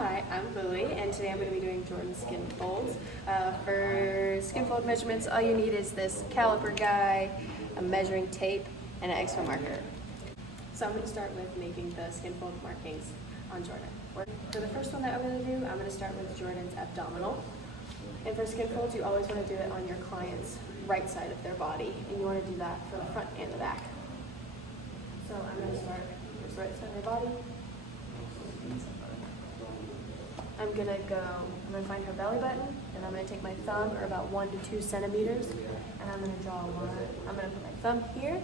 Hi, I'm Lily, and today I'm going to be doing Jordan Skinfold. For Skinfold measurements, all you need is this caliper guy, a measuring tape, and an X-ray marker. So I'm going to start with making the Skinfold markings on Jordan. For the first one that I'm going to do, I'm going to start with Jordan's abdominal. And for Skinfolds, you always want to do it on your client's right side of their body, and you want to do that for the front and the back. So I'm going to start with the right side of their body. I'm gonna find her belly button, and I'm gonna take my thumb, or about 1 to 2 centimeters, and I'm gonna draw a line. I'm gonna put my thumb here,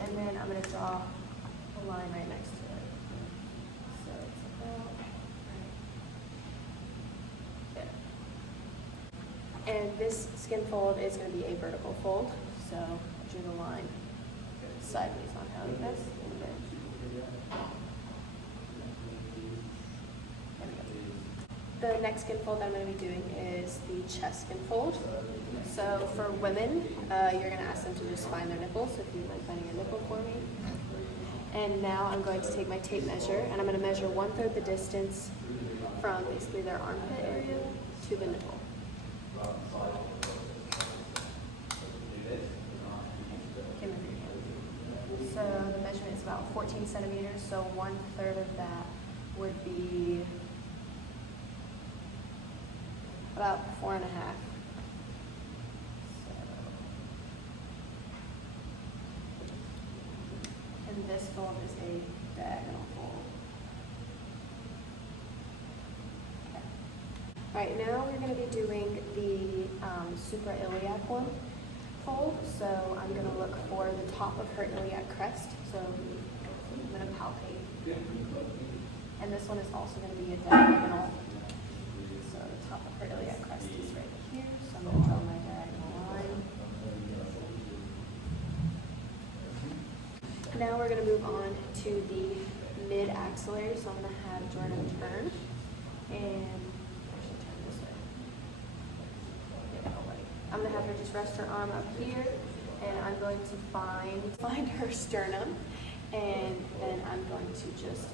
and then I'm gonna draw a line right next to it. So it's about right there. And this skin fold is gonna be a vertical fold, so I drew the line sideways on how like this. The next skin fold that I'm going to be doing is the chest skin fold. So for women, you're going to ask them to just find their nipples, so if you like finding a nipple for me. And now I'm going to take my tape measure, and I'm going to measure 1/3 the distance from basically their armpit area to the nipple. So the measurement is about 14 centimeters, so 1/3 of that would be about 4.5. And this fold is a diagonal fold. Okay. All right, now we're going to be doing the suprailiac one fold. So I'm going to look for the top of her iliac crest. So I'm going to palpate. And this one is also going to be a diagonal. So the top of her iliac crest is right here. So I'm going to draw my diagonal line. Now we're going to move on to the mid-axillary. So I'm going to have Jordan turn and actually turn this way. I'm going to have her just rest her arm up here, and I'm going to find her sternum, and then I'm going to just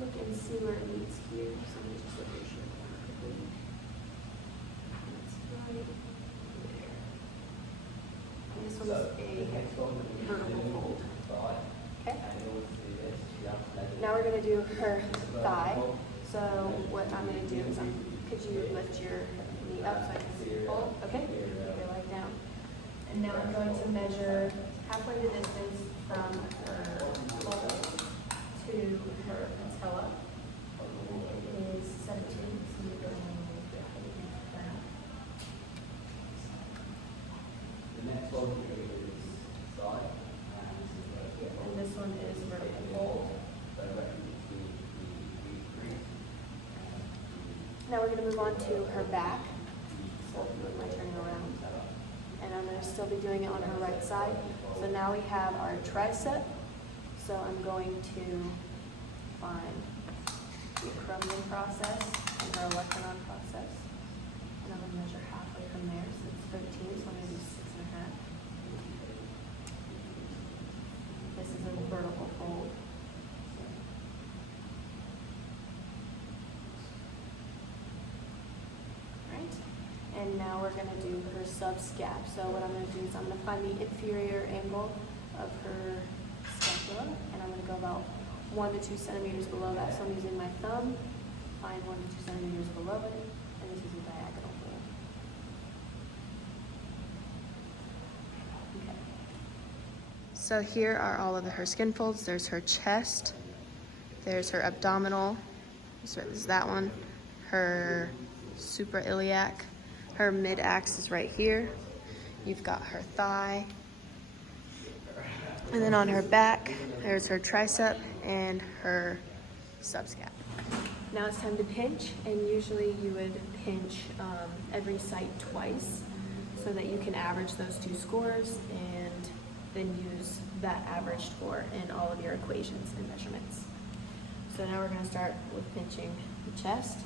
look and see where it meets here. So I'm going to just look at here. It's right there. And this one is a vertical fold. Okay. Now we're going to do her thigh. So what I'm going to do is, could you lift your knee up so I can see your fold? Okay. Your leg down. And now I'm going to measure halfway the distance from her fold to her patella. It is 17. So you're going to that. The next one is side. And this one is vertical fold. Now we're going to move on to her back. So with my turning around. And I'm going to still be doing it on her right side. So now we have our tricep. So I'm going to find the acromion process and her olecranon process. And I'm going to measure halfway from there. So it's 13, so I'm going to do 6.5. This is a vertical fold. Alright. And now we're going to do her subscap. So what I'm going to do is I'm going to find the inferior angle of her scapula, and I'm going to go about 1 to 2 centimeters below that. So I'm using my thumb, find 1 to 2 centimeters below it, and this is a diagonal fold. Okay. So here are all of her skin folds. There's her chest, there's her abdominal, so this is that one, her suprailiac, her mid-ax is right here. You've got her thigh. And then on her back, there's her tricep and her subscap. Now it's time to pinch, and usually you would pinch every site twice so that you can average those two scores and then use that averaged score in all of your equations and measurements. So now we're going to start with pinching the chest.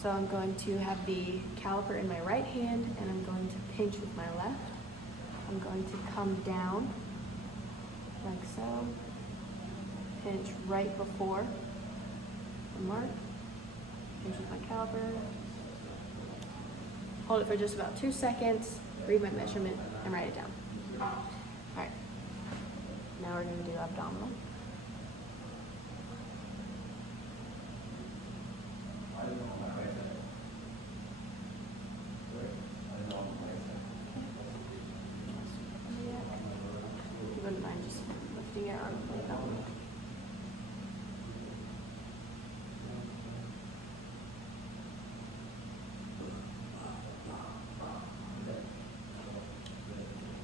So I'm going to have the caliper in my right hand, and I'm going to pinch with my left. I'm going to come down like so, pinch right before and mark. Pinch with my caliper. Hold it for just about 2 seconds, read my measurement, and write it down. All right, now we're gonna do abdominal. You wouldn't mind just lifting your arm like that.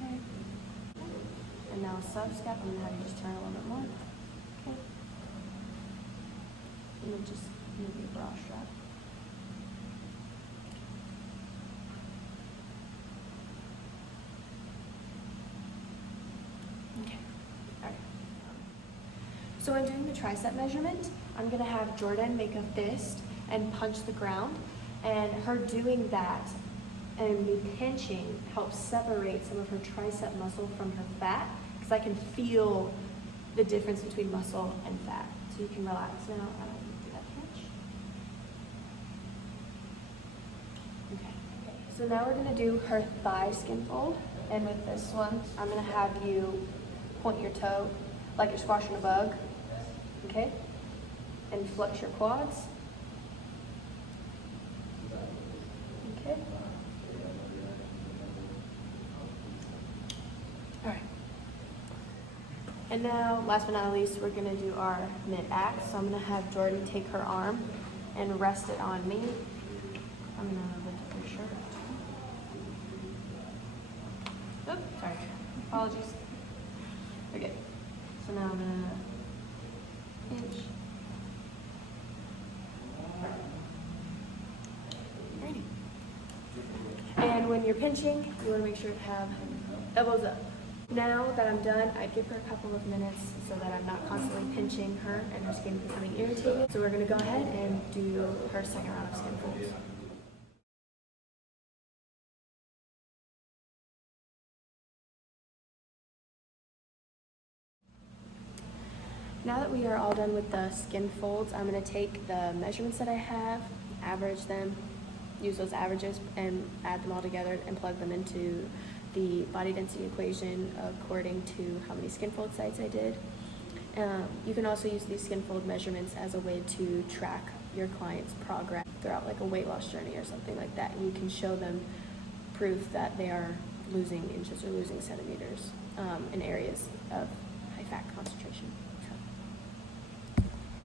Okay. And now sub-scap, I'm gonna have you just turn a little bit more. Okay. And then just move your bra strap. Okay. All right. So when doing the tricep measurement, I'm gonna have Jordan make a fist and punch the ground, and her doing that and me pinching helps separate some of her tricep muscle from her fat, because I can feel the difference between muscle and fat. So you can relax now. I don't do that pinch. Okay. So now we're gonna do her thigh skin fold, and with this one, I'm gonna have you point your toe like you're squashing a bug, okay? And flex your quads. Okay. All right. And now, last but not least, we're gonna do our mid-axe. So I'm gonna have Jordan take her arm and rest it on me. I'm gonna lift up your shirt. Oops, sorry, apologies. Okay, so now I'm gonna pinch. Alrighty. And when you're pinching, you wanna make sure to have elbows up. Now that I'm done, I'd give her a couple of minutes so that I'm not constantly pinching her and her skin becoming irritated. So we're gonna go ahead and do her second round of skin folds. Now that we are all done with the skin folds, I'm gonna take the measurements that I have, average them, use those averages and add them all together and plug them into the body density equation according to how many skin fold sites I did. You can also use these skin fold measurements as a way to track your client's progress throughout like a weight loss journey or something like that. And you can show them proof that they are losing inches or losing centimeters in areas of high fat concentration.